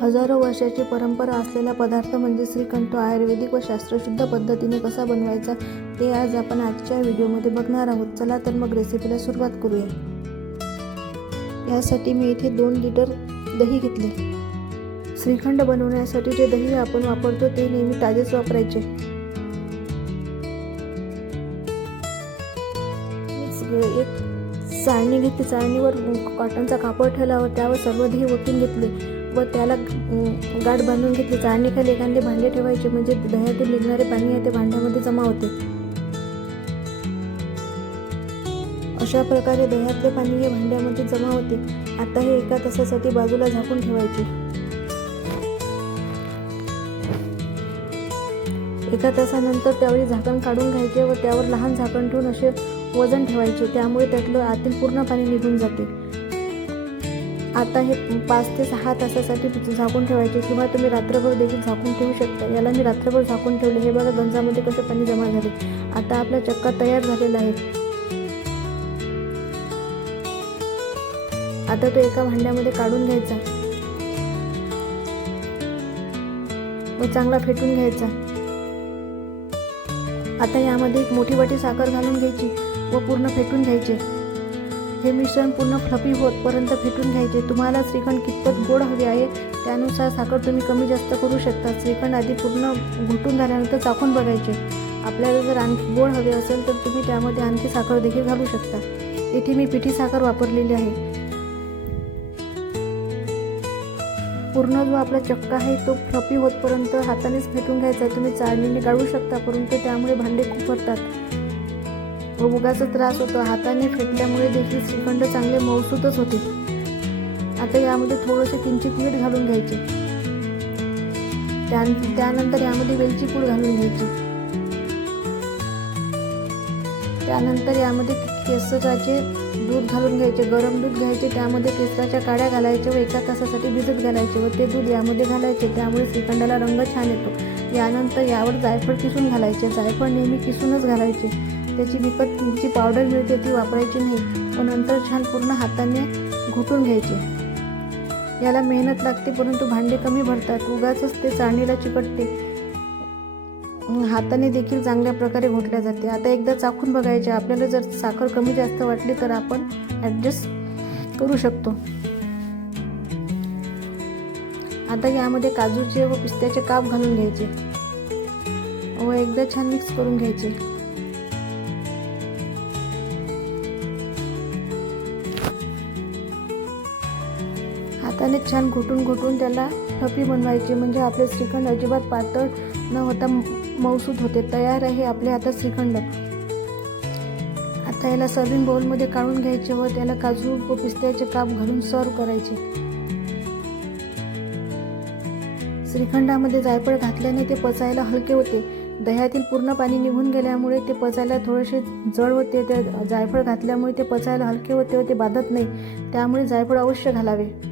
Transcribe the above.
हजारो वर्षाची परंपरा असलेला पदार्थ म्हणजे श्रीखंड आयुर्वेदिक व शास्त्रशुद्ध पद्धतीने कसा बनवायचा ते आज आपण आजच्या व्हिडिओमध्ये बघणार आहोत. चला तर मग रेसिपीला सुरुवात करूया. यासाठी मी इथे दोन लिटर दही घेतले. श्रीखंड बनवण्यासाठी जे दही आपण वापरतो ते नेहमी ताजेच वापरायचे. एक चाळणी घेतली. चाळणीवर कॉटनचा कापड ठेवला व त्यावर सर्व दही ओतून घेतले. व त्याला गाठ बांधून घेतली. चाळणीखाली एखादे भांडे ठेवायचे. म्हणजे दह्यातून निघणारे पाणी आहे ते भांड्यामध्ये जमा होते. अशा प्रकारे दह्यातले पाणी हे भांड्यामध्ये जमा होते. आता हे एका तासासाठी बाजूला झाकून ठेवायचे. एका तासानंतर त्यावेळी झाकण काढून घ्यायचे व त्यावर लहान झाकण ठेवून असे वजन ठेवायचे. त्यामुळे त्यातलं आतील पूर्ण पाणी निघून जाते. आता हे पाच ते सहा तासासाठी झाकून ठेवायचे किंवा तुम्ही रात्रभर देखील झाकून ठेवू शकता. याला मी रात्रभर झाकून ठेवले. हे बघा गंजामध्ये कसे पाणी जमा झाले. आता आपला चक्का तयार झालेला आहे. आता तो एका भांड्यामध्ये काढून घ्यायचा. व चांगला फेटून घ्यायचा. आता यामध्ये एक मोठी वाटी साखर घालून घ्यायची व पूर्ण फेटून घ्यायचे. हे मिश्रण पूर्ण फ्लफी होतपर्यंत फेटून घ्यायचे. तुम्हाला श्रीखंड कितपत गोड हवे आहे त्यानुसार साखर तुम्ही कमी जास्त करू शकता. श्रीखंड आधी पूर्ण घुटून झाल्यानंतर चाखून बघायचे. आपल्याला जर आणखी गोड हवे असेल तर तुम्ही त्यामध्ये आणखी साखर देखील घालू शकता. इथे मी पिठी साखर वापरलेली आहे. पूर्ण जो आपला चक्का आहे तो फ्लपी होतपर्यंत हातानेच फेटून घ्यायचा. तुम्ही चाळणीने गाळू शकता परंतु त्यामुळे भांडे खूप भरतात. व उगाचा त्रास होतो. हाताने फेटल्यामुळे देखील श्रीखंड चांगले मौसूतच होते. आता यामध्ये थोडंसं किंचित मीठ घालून घ्यायचे. त्या त्यानंतर यामध्ये वेलची पूड घालून घ्यायची. त्यानंतर यामध्ये केसराचे दूध घालून घ्यायचे. गरम दूध घ्यायचे. त्यामध्ये केसराच्या काड्या घालायच्या व एका तासासाठी भिजत घालायचे व ते दूध यामध्ये घालायचे. त्यामुळे श्रीखंडाला रंग छान येतो. यानंतर यावर जायफळ किसून घालायचे. जायफळ नेहमी किसूनच घालायचे. त्याची विकत जी पावडर मिळते ती वापरायची नाही व नंतर छान पूर्ण हाताने घुटून घ्यायचे. याला मेहनत लागते परंतु भांडे कमी भरतात. उगाच ते चाळणीला चिकटते. हाताने देखील चांगल्या प्रकारे घोटल्या जाते. आता एकदा चाखून बघायचे. आपल्याला जर साखर कमी जास्त वाटली तर आपण ॲडजस्ट करू शकतो. आता यामध्ये काजूचे व पिस्त्याचे काप घालून घ्यायचे. व एकदा छान मिक्स करून घ्यायचे. हाताने छान घोटून घोटून त्याला फपी बनवायची. म्हणजे आपले श्रीखंड अजिबात पातळ न होता मौसूद होते. तयार आहे आपले आता श्रीखंड. आता याला सर्विंग बाउलमध्ये काढून घ्यायचे व त्याला काजू व पिस्त्याचे काप घालून सर्व करायचे. श्रीखंडामध्ये जायफळ घातल्याने ते पचायला हलके होते. दह्यातील पूर्ण पाणी निघून गेल्यामुळे ते पचायला थोडेसे जड होते त्या जायफळ घातल्यामुळे ते पचायला हलके होते व ते बाधत नाही. त्यामुळे जायफळ अवश्य घालावे.